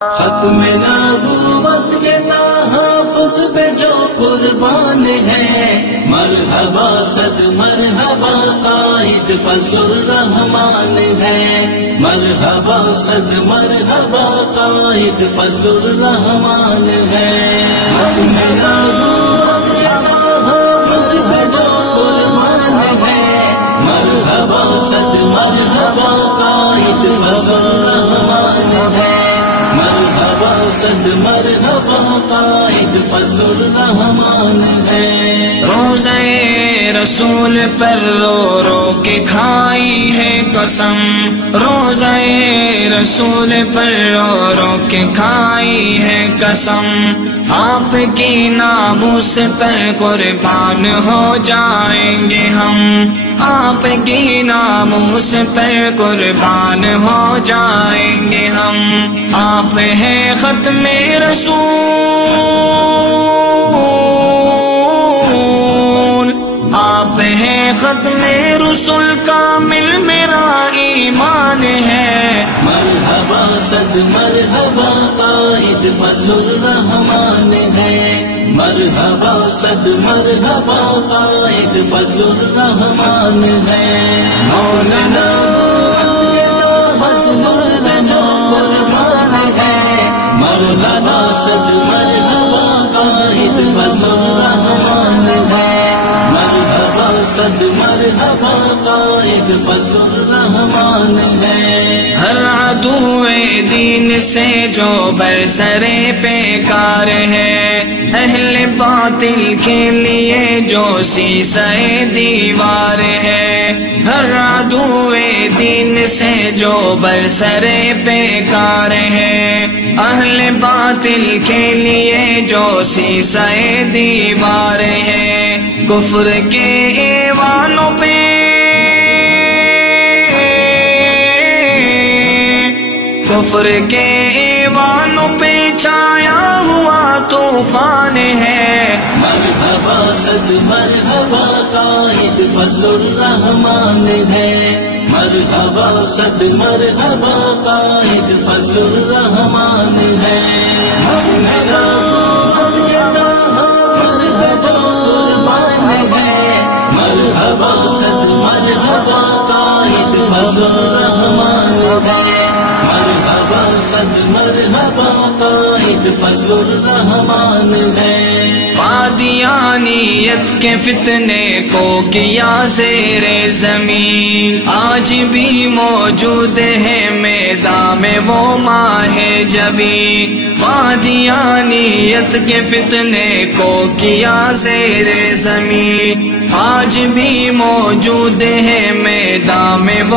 ختم نبوت کے تحفظ پہ جو قربان ہے، مرحبا صد مرحبا قائد فضل الرحمان ہے، مرحبا صد مرحبا قائد فضل الرحمان ہے۔ ختم نبوت کے تحفظ پہ جو قربان ہے، مرحبا صد مرحبا قائد فضل الرحمان ہے، مرحبا صد مرحبا قائد فضل الرحمان ہے۔ روزے رسول پر رو رو کے کھائی ہے قسم، روزے رسول پر رو رو کے کھائی ہے قسم، آپ کی ناموس پر قربان ہو جائیں گے ہم، آپ کی ناموس پر قربان ہو جائیں گے ہم، آپ ہیں ختم رسول، آپ ہیں ختم رسول کامل میرا ایمان ہے، مرحبا صد مرحبا قائد فضل الرحمان ہے، مرحبا صد مرحبا قائد فضل الرحمان ہے۔ مولانا فضل جو قربان ہے، مولانا صد مرحبا قائد فضل الرحمان ہے، مرحبا صد مرحبا قائد فضل الرحمان ہے۔ ہر عدو دین سے جو برسرے پیکار ہے، اہل باطل کے لیے جو سیسے دیوار ہے، ہر عدو دین سے جو برسرے پیکار ہے، اہل باطل کے لیے جو سیسے دیوار ہے، کفر کے ایوانوں پہ کفر کے ایوانوں پہ چھایا ہوا طوفان ہے، مرحبا صد مرحبا قائد فضل الرحمان ہے، مرحبا صد مرحبا قائد فضل الرحمان ہے۔ مرحبا جو قربان ہے، مرحبا صد مرحبا قائد فضل الرحمان ہے، مرحبا صد مرحبا قائد فضل الرحمان ہے۔ قادیانیت کے فتنے کو کیا زیر زمین، آج بھی موجود ہے میدان میں وہ ماہ جبین، قادیانیت کے فتنے کو کیا زیر زمین، آج بھی موجود ہے میدان میں وہ